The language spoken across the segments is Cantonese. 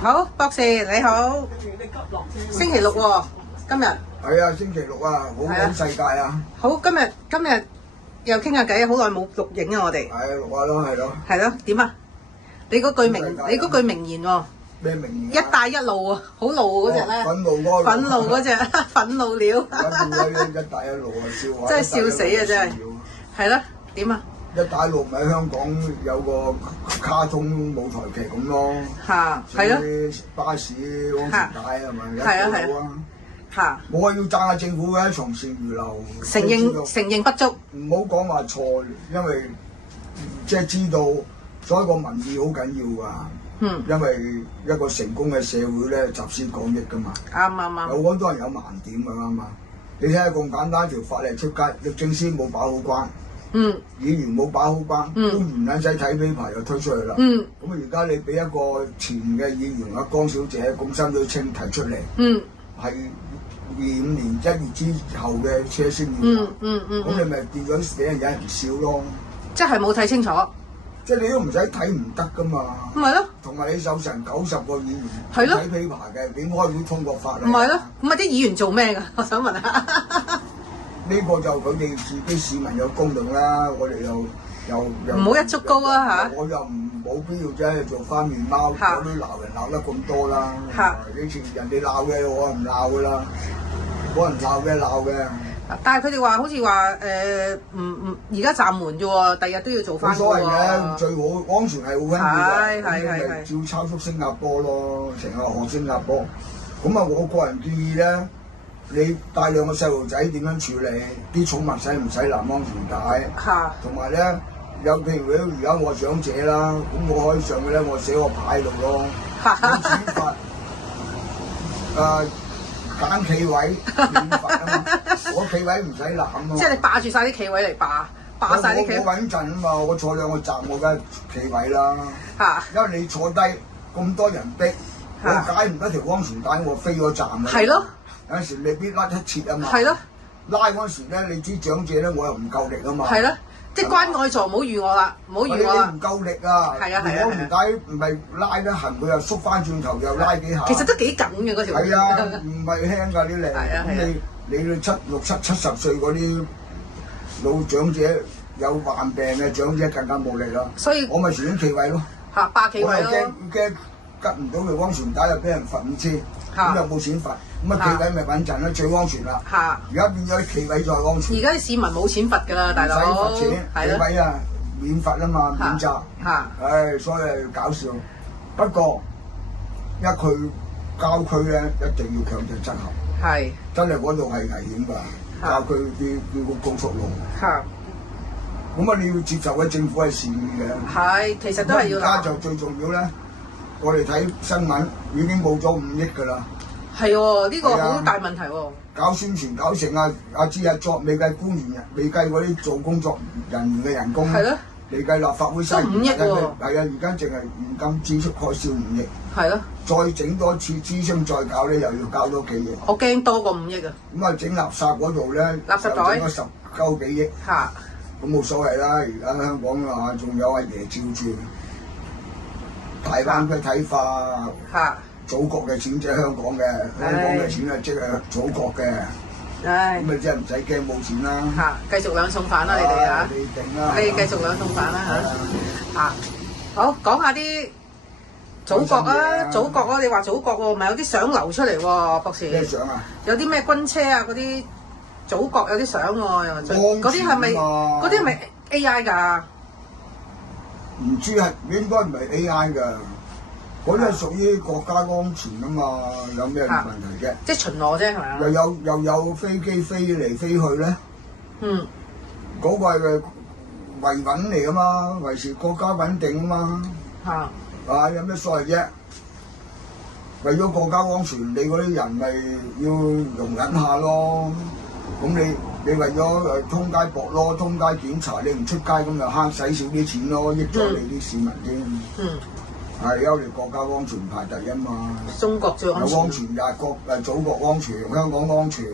好，博士你好。星期六喎，今日。係啊，星期六啊，好講世界啊。好，今日又傾下偈，好耐冇錄影啊，我哋。係啊，錄下咯，係咯。係咯，點啊？你嗰句名言喎。咩名言？一帶一路啊，好路嗰隻咧。憤怒嗰個。憤怒嗰隻，憤怒了。憤怒咧，一帶一路啊，笑話。真係笑死啊！真係。係咯，點啊？一帶一路咪喺香港有個卡通舞台劇咁咯。嚇，係咯。巴士安全帶係咪？係啊係啊。嚇！我係要讚下政府嘅，從善如流。承認不足。唔好講話錯，因為即係知道所有個民意好緊要㗎。因為一個成功嘅社會咧，集思廣益㗎嘛。啱。有好多人有盲點㗎啱啊！你睇下咁簡單條法例出街，律政司冇把好關。議員冇把好關，都唔撚使睇呢排就推出去啦。咁啊，而家你俾一個前嘅議員阿江小姐咁心水清提出嚟，係25年1月之後嘅車先議員。咁你咪變咗俾人有人笑咯。即係冇睇清楚。即係你都唔使睇唔得噶嘛。唔係咯。同埋你有成90個議員睇 paper 嘅，點開會通過法例？唔係咯。咁啊啲議員做咩㗎？我想問下。呢個就佢哋自己市民有公用啦，我哋又唔好一竹篙啊嚇！我又冇必要啫，做翻面貓，我都鬧人鬧得咁多啦。以前人哋鬧嘅，我唔鬧噶啦，冇人鬧嘅鬧嘅。但係佢哋話好似話而家暫緩啫喎，第日都要做翻。冇所謂嘅，最好安全係好緊要嘅。係。照抄足新加坡咯，成日學新加坡。咁啊，我個人建議咧。你帶兩個細路仔點樣處理？啲寵物使唔使攬安全帶？同埋咧，有譬如而家我係長者啦，咁我可以上去咧，我寫個牌度咯。處罰揀企位免罰啊嘛，我企位唔使攬啊嘛。即係你霸住晒啲企位嚟霸晒啲企位。我穩陣啊嘛，我坐兩個站，我梗係企位啦。因為你坐低咁多人逼，我解唔得條安全帶，我飛咗站啊。係咯。有陣時未必拉得切啊嘛，係咯。拉嗰陣時咧，你知長者咧，我又唔夠力啊嘛。係咯，即係關愛座唔好預我啦，唔好預我啦。你唔夠力啊！係啊係啊。如果唔解唔係拉得痕，佢又縮翻轉頭又拉幾下。其實都幾緊嘅嗰條。係啊，唔係輕㗎啲力。係啊係啊。你60、70歲嗰啲老長者有患病嘅長者更加冇力啦。所以我咪選啲企位咯。嚇，霸企位咯。我又驚吉唔到條安全帶又俾人罰5次。咁又冇錢罰，咁啊企位咪穩陣啦，最安全啦。而家變咗企位再安全。而家啲市民冇錢罰㗎啦，大佬。唔使罰錢，企位啊免罰啊嘛，免責。唉，所以係搞笑。不過一去郊區咧，一定要強制執行。係。真係嗰度係危險㗎，郊區啲個高速路。咁啊，你要接受嘅政府係善意嘅。係，其實都係要。而家就最重要咧。我哋睇新聞已經冇咗5億㗎啦，係喎，呢個好大問題喎。搞宣傳搞成阿知作未計官員未計嗰啲做工作人員嘅人工，係咯，未計立法會嘥5億喎。係啊，而家淨係現金支出開銷5億，係咯，再整多次諮詢再搞咧，又要交多幾億。我驚多過5億啊！咁啊，整垃圾嗰度咧，垃圾袋整咗10幾億，嚇，咁冇所謂啦。而家香港啊，仲有阿爺照住。大灣嘅睇法，祖國嘅錢即係香港嘅，香港嘅錢係即係祖國嘅，咁咪即係唔使驚冇錢啦。繼續兩餸飯啦，你哋嚇，你定啦，你哋繼續兩餸飯啦嚇。好，講下啲祖國啊，祖國啊，你話祖國喎，咪有啲相流出嚟喎，博士。咩相啊？有啲咩軍車啊，嗰啲祖國有啲相喎，嗰啲係咪 AI 㗎？唔知係應該唔係 AI 㗎，嗰啲係屬於國家安全啊嘛，有咩問題啫？即係巡邏啫，係咪啊？又有飛機飛嚟飛去咧，嗰個係維穩嚟㗎嘛，維持國家穩定啊嘛，有咩所謂啫？為咗國家安全，你嗰啲人咪要容忍下咯。咁你為咗通街搏咯，通街檢查，你唔出街咁就慳使少啲錢咯，益咗你啲市民添。係因為國家安全排第一嘛。中國最安全。有安全嘅祖國安全，香港安全，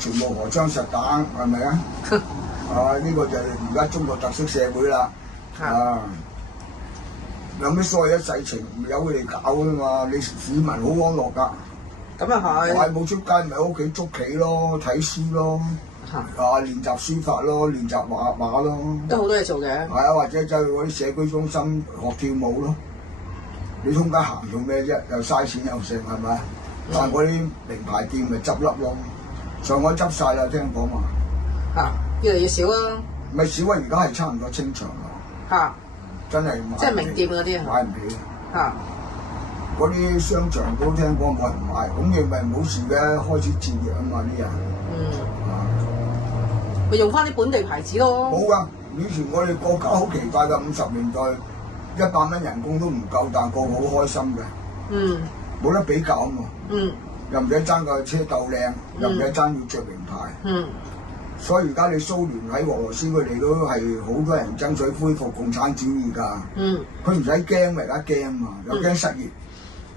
全部荷槍實彈，係咪啊？呢個就係而家中國特色社會啦。有咩所謂一世情，由佢哋搞㗎嘛？你市民好安樂㗎。咁又係。買冇出街，咪喺屋企捉棋咯，睇書咯，練習書法咯，練習畫畫咯。都好多嘢做嘅。係啊，或者走去嗰啲社區中心學跳舞咯。你通街行做咩啫？又嘥錢又剩係咪？但係嗰啲名牌店咪執笠咯。上海執晒啦，聽講話。越嚟越少啦。咪少啊！而家係差唔多清場啦。真係即係名店嗰啲買唔起。嗰啲商場都聽講冇人買，咁你咪冇事嘅，開始節約啊嘛啲人。咪用翻啲本地牌子咯。冇㗎，以前我哋國家好奇怪㗎，50年代100蚊人工都唔夠，但個個好開心嘅。冇得比較啊嘛。又唔使爭個車鬥靚，又唔使爭要着名牌。所以而家你蘇聯喺俄羅斯佢哋都係好多人爭取恢復共產主義㗎。佢唔使驚咪而家驚嘛，又驚失業。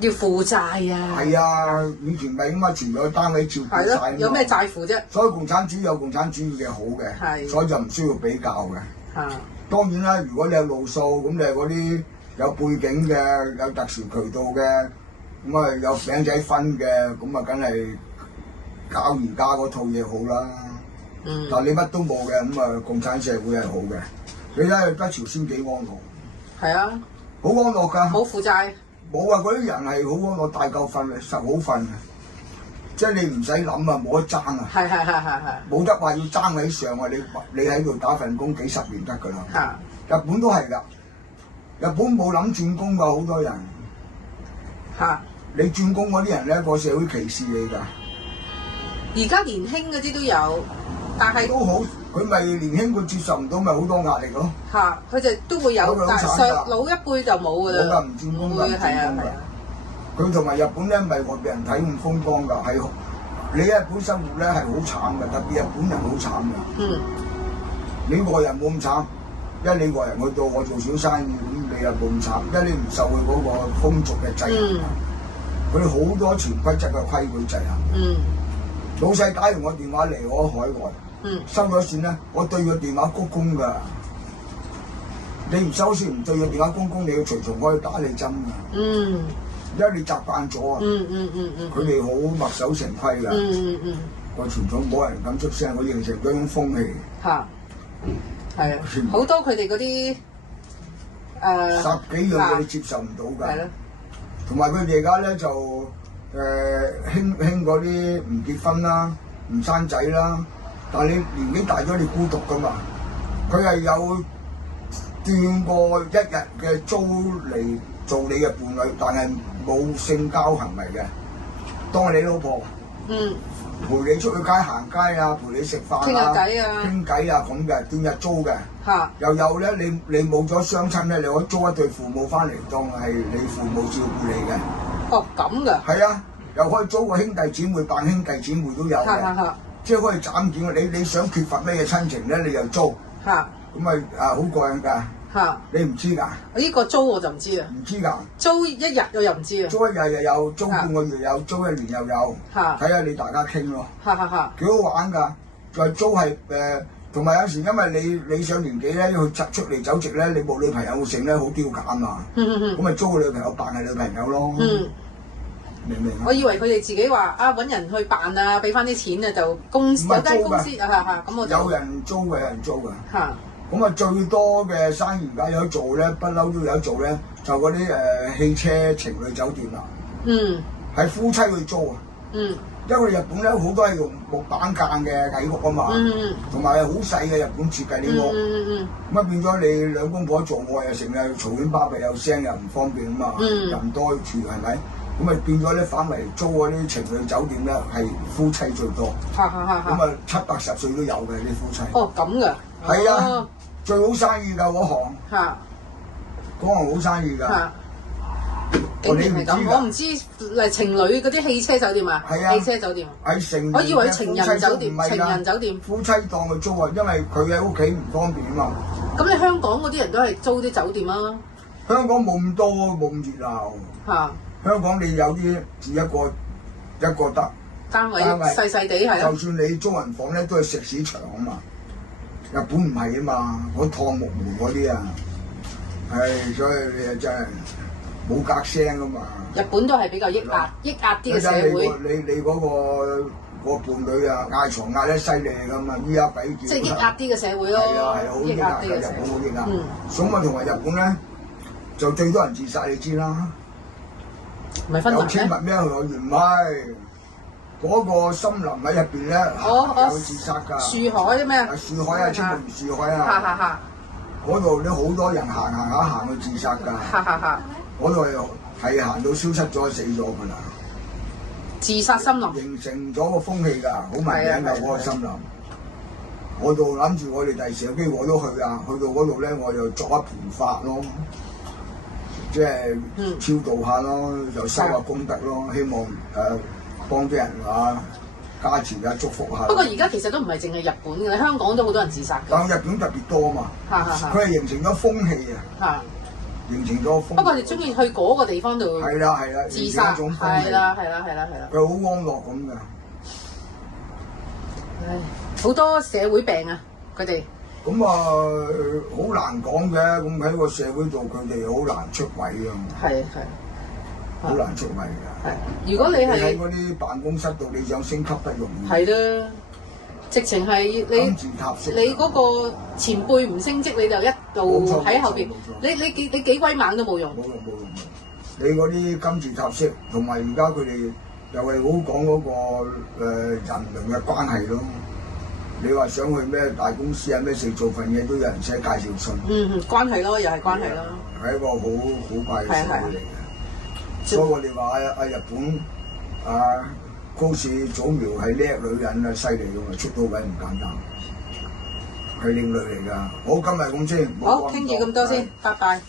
要負債啊！係啊，以前咪咁啊，全部單位照顧晒。有咩債負啫？所以共產主義有共產主義嘅好嘅，所以就唔需要比較嘅。當然啦，如果你有路數，咁你係嗰啲有背景嘅、有特殊渠道嘅，咁啊有餅仔分嘅，咁啊梗係搞而家嗰套嘢好啦。但係你乜都冇嘅，咁啊共產社會係好嘅。你睇下北朝鮮幾安樂。係啊，好安樂㗎。冇負債。冇啊！嗰啲人係好安樂，大嚿瞓實好瞓嘅，即係你唔使諗啊，冇得爭啊。係。冇得話要爭起上啊！你喺度打份工幾十年得㗎啦。日本都係㗎，日本冇諗轉工㗎，好多人。你轉工嗰啲人咧，個社會歧視你㗎。而家年輕嗰啲都有，但係都好，佢咪年輕佢接受唔到，咪好多壓力咯。佢就都會有，但係老一輩就冇㗎啦。冇㗎，唔轉工㗎，唔轉工㗎。佢同埋日本咧，唔係話俾人睇咁風光㗎，係你日本生活咧係好慘㗎，特別日本人好慘㗎。你外人冇咁慘，因為你外人去到我做小生意，咁你又冇咁慘，因為你唔受佢嗰個風俗嘅制衡。佢哋好多潛規則嘅規矩制衡。老細打完我電話嚟，我喺海外，收咗線咧，我對個電話鞠躬㗎。你唔收線唔對個電話鞠躬，你要隨從可以打你針㗎。因為你習慣咗啊。佢哋好墨守成規㗎。個傳統冇人敢出聲，佢形成咗種風氣。係啊，好多佢哋嗰啲十幾樣嘢你接受唔到㗎。同埋佢哋而家咧就。興嗰啲唔結婚啦，唔生仔啦，但係你年紀大咗，你孤獨㗎嘛。佢係有斷過1日嘅租嚟做你嘅伴侶，但係冇性交行為嘅，當係你老婆。陪你出去街行街啊，陪你食飯啊，傾下偈啊，傾偈啊咁嘅，斷日租嘅。又有咧，你冇咗雙親咧，你可以租一對父母翻嚟當係你父母照顧你嘅。咁㗎？係啊，又可以租個兄弟姊妹扮兄弟姊妹都有嘅，即係可以斬件。你想缺乏咩嘢親情咧，你又租。咁咪好過癮㗎。你唔知㗎？呢個租我就唔知啊。唔知㗎？租一日我又唔知啊。租一日又有，租半個月有，租一年又有。睇下你大家傾咯。幾好玩㗎！就係租係同埋有時因為你上年紀咧，要出嚟走直咧，你冇女朋友性咧，好丟架啊。咁咪租個女朋友扮係女朋友咯。明唔明啊？我以為佢哋自己話揾人去辦啊，俾翻啲錢啊，就有間公司咁我有人租嘅，有人租㗎。咁啊最多嘅生意而家有得做咧，不嬲都有得做咧，就嗰啲汽車情侶酒店啦。係夫妻去租啊。因為日本咧好多係用木板間嘅矮屋啊嘛，同埋係好細嘅日本設計啲屋。咁啊變咗你兩公婆做愛啊，成日嘈喧巴閉，有聲又唔方便啊嘛，人多住係咪？咁咪變咗咧，反為租嗰啲情侶酒店咧，係夫妻最多。咁啊70-80歲都有嘅啲夫妻。哦，咁㗎？係啊，最好生意㗎嗰行。嗰行好生意㗎。竟然係咁，我唔知嚟情侶嗰啲汽車酒店啊。係啊。汽車酒店。我以為情人酒店。情人酒店。夫妻當佢租啊，因為佢喺屋企唔方便啊嘛。咁你香港嗰啲人都係租啲酒店啊？香港冇咁多，冇咁熱鬧。香港你有啲住一個得單位細細地係。就算你租人房咧，都係石屎牆啊嘛。日本唔係啊嘛，嗰趟木門嗰啲啊，係，所以你真係冇隔聲噶嘛。日本都係比較抑壓啲嘅社會。你嗰個伴侶啊，嗌床嗌得犀利㗎嘛，依家鬼叫。即係抑壓啲嘅社會咯。係啊，好抑壓嘅，日本好抑壓。所以我同埋日本咧，就最多人自殺，你知啦。唔係分有親密咩來源？唔係嗰個森林喺入邊咧，有自殺㗎。樹海咩啊？樹海啊，青木樹海啊。嗰度咧好多人行去自殺㗎。嗰度係行到消失咗死咗㗎啦。自殺森林形成咗個風氣㗎，好聞名㗎嗰個森林。我度諗住我哋第時有機會我都去啊，去到嗰度咧我就作一盤法咯，即係超度下咯，就收下功德咯，希望幫啲人加持啊祝福下。不過而家其實都唔係淨係日本嘅，香港都好多人自殺㗎。但係日本特別多啊嘛，佢係形成咗風氣啊。形成咗風。不過你中意去嗰個地方度係啦，自殺係啦。佢好安樂咁㗎。唉，好多社會病啊，佢哋。咁啊，好難講嘅。咁喺個社會度，佢哋好難出位㗎。係。好難出位㗎。係。如果你係喺嗰啲辦公室度，你想升級不容易。係啦。直情係你嗰個前輩唔升職，你就一路喺後邊。你幾威猛都冇用。冇用。你嗰啲金字塔式，同埋而家佢哋又係好講嗰個人倫嘅關係咯。你話想去咩大公司啊咩事做份嘢，都有人寫介紹信。關係咯，又係關係咯。係一個好怪嘅社會嚟嘅。所以我哋話日本高市早苗係叻女人啊，犀利㗎嘛，出到位唔簡單，係另類嚟㗎。好，今日咁先。好，傾住咁多先，拜拜。